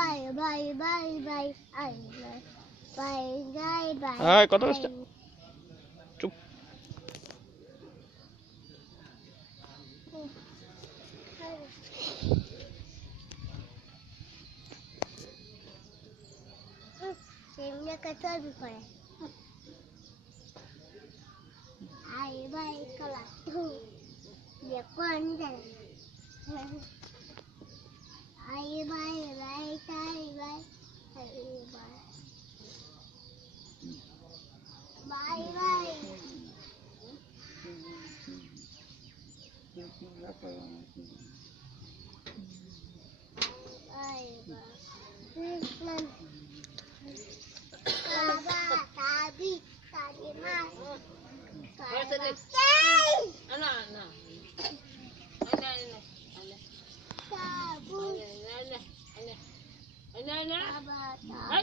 bye, bye, bye, bye. Ay, bye, bye, bye, bye. Ay, kau terus. Cup. Sebenarnya kata apa? Ay, bye, kalau tu dia konten. Ay, bye, bye, bye, bye. Ay, bye. Bye, bye. Bye, bye. Baba, tabi, tabi mas. Ano? Tabu. Ano? Baba, tabi.